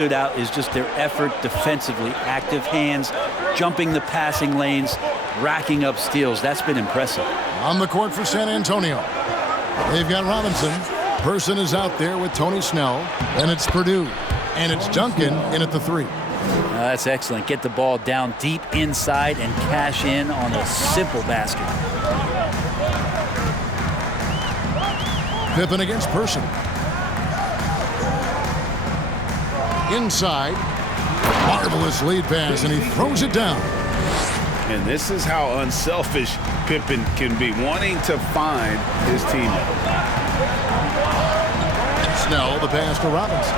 Stood out is just their effort defensively. Active hands, jumping the passing lanes, racking up steals. That's been impressive. On the court for San Antonio, they've got Robinson. Person is out there with Tony Snell. And it's Purdue. And it's Duncan in at the 3. That's excellent. Get the ball down deep inside and cash in on a simple basket. Pippen against Person. Inside. Marvelous lead pass, and he throws it down. And this is how unselfish Pippen can be, wanting to find his teammate. Snell, the pass to Robinson.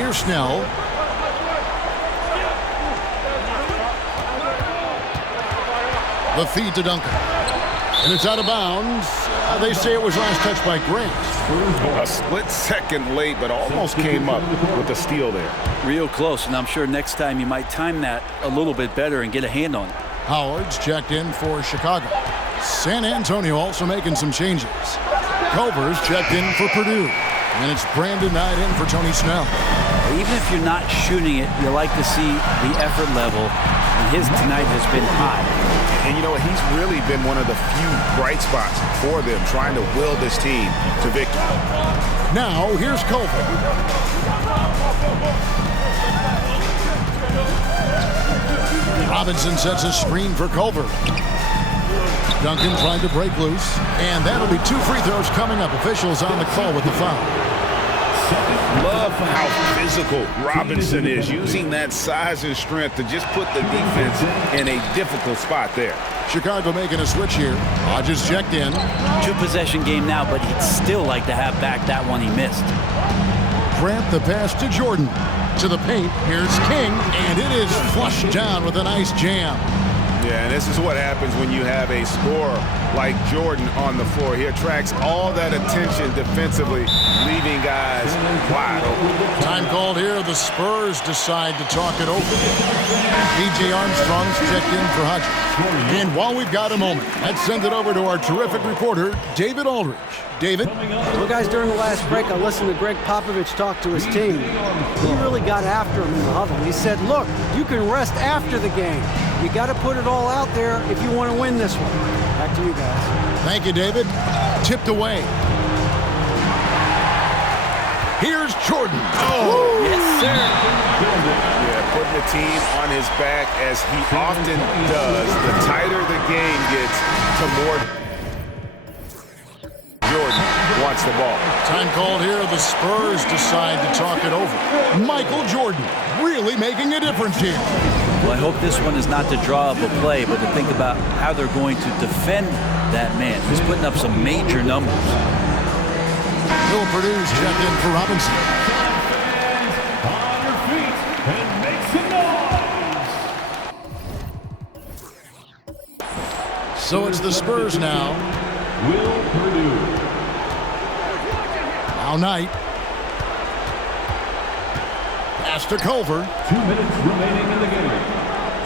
Here's Snell. The feed to Duncan. And it's out of bounds. They say it was last touched by Grant. A split second late, but almost came up with a steal there. Real close, and I'm sure next time you might time that a little bit better and get a hand on it. Howard's checked in for Chicago. San Antonio also making some changes. Culver's checked in for Purdue. And it's Brandon Knight in for Tony Snell. Even if you're not shooting it, you like to see the effort level, and his tonight has been high. And you know, he's really been one of the few bright spots for them, trying to will this team to victory. Now, here's Culver. Robinson sets a screen for Culver. Duncan trying to break loose, and that'll be 2 free throws coming up. Officials on the call with the foul. Love how physical Robinson is, using that size and strength to just put the defense in a difficult spot there. Chicago making a switch here. Hodges checked in. 2-possession game now, but he'd still like to have back that one he missed. Grant the pass to Jordan. To the paint, here's King, and it is flushed down with a nice jam. Yeah, and this is what happens when you have a scorer like Jordan on the floor. He attracts all that attention defensively, leaving guys wide open. Time called here. The Spurs decide to talk it over. B.J. Armstrong's checked in for Hodges. And while we've got a moment, let's send it over to our terrific reporter, David Aldridge. David? Well, guys, during the last break, I listened to Greg Popovich talk to his team. He really got after him in the huddle. He said, look, you can rest after the game. You got to put it all out there if you want to win this one. Back to you guys. Thank you, David. Tipped away. Here's Jordan. Oh, yes, sir. Yeah, putting the team on his back as he often does. The tighter the game gets, to more Jordan wants the ball. Time called here. The Spurs decide to talk it over. Michael Jordan really making a difference here. Well, I hope this one is not to draw up a play, but to think about how they're going to defend that man. He's putting up some major numbers. Bill Purdue's checked in for Robinson. On your feet and make some noise. So it's the Spurs now. Will Purdue. Now Knight. Pass to Culver. 2 minutes remaining in the game.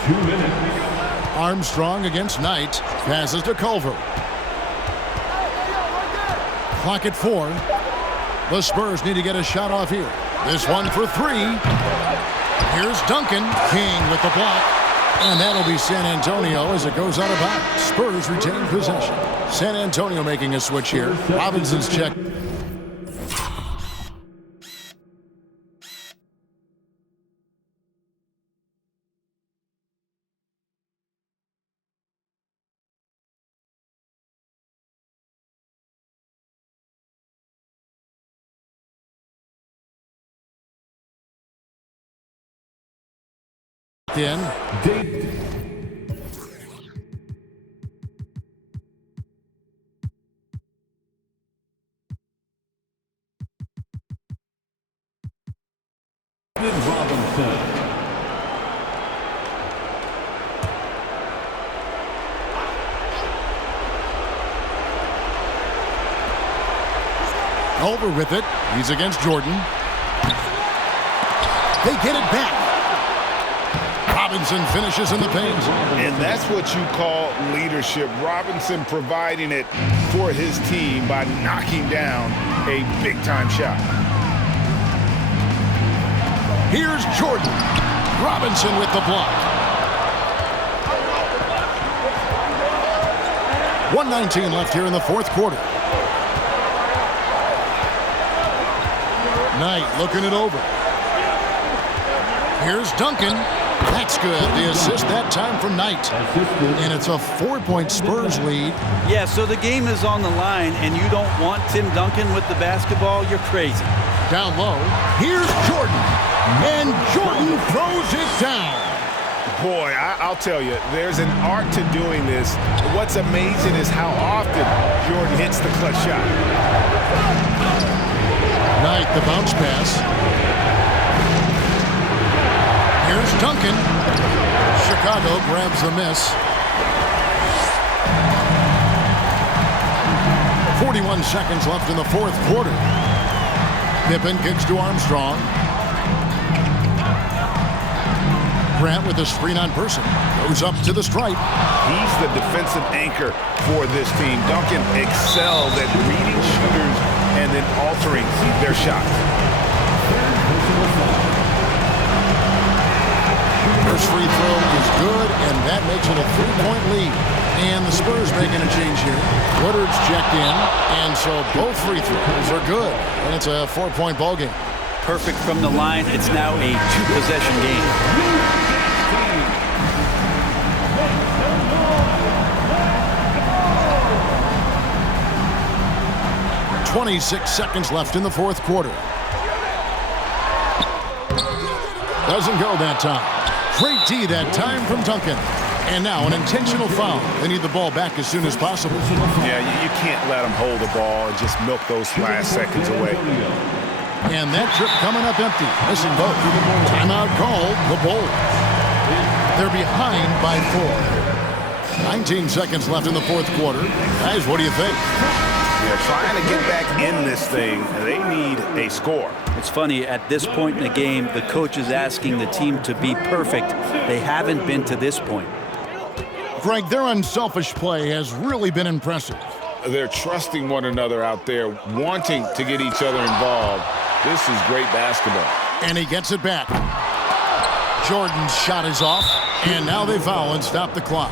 2 minutes. Armstrong against Knight. Passes to Culver. Clock at 4. The Spurs need to get a shot off here. This one for 3. Here's Duncan. King with the block. And that'll be San Antonio as it goes out of bounds. Spurs retain possession. San Antonio making a switch here. Robinson's check. In. Robinson. Over with it. He's against Jordan. They get it back. Robinson finishes in the paint. And that's what you call leadership. Robinson providing it for his team by knocking down a big-time shot. Here's Jordan. Robinson with the block. 1:19 left here in the fourth quarter. Knight looking it over. Here's Duncan. That's good. The assist that time from Knight. And it's a 4-point Spurs lead. Yeah, so the game is on the line, and you don't want Tim Duncan with the basketball. You're crazy. Down low. Here's Jordan. And Jordan throws it down. Boy, I'll tell you, there's an art to doing this. What's amazing is how often Jordan hits the clutch shot. Knight, the bounce pass. Here's Duncan. Chicago grabs the miss. 41 seconds left in the fourth quarter. Pippen kicks to Armstrong. Grant with a screen on Person. Goes up to the stripe. He's the defensive anchor for this team. Duncan excels at reading shooters and then altering their shots. First free throw is good, and that makes it a 3-point lead. And the Spurs making a change here. Woodard's checked in, and so both free throws are good. And it's a 4-point ball game. Perfect from the line. It's now a 2-possession game. 26 seconds left in the fourth quarter. Doesn't go that time. Great D that time from Duncan. And now an intentional foul. They need the ball back as soon as possible. Yeah, you can't let them hold the ball and just milk those last seconds away. And that trip coming up empty. Missing both. Timeout called the Bulls. They're behind by 4. 19 seconds left in the fourth quarter. Guys, what do you think? They're trying to get back in this thing. They need a score. It's funny, at this point in the game, the coach is asking the team to be perfect. They haven't been to this point. Greg, their unselfish play has really been impressive. They're trusting one another out there, wanting to get each other involved. This is great basketball. And he gets it back. Jordan's shot is off, and now they foul and stop the clock.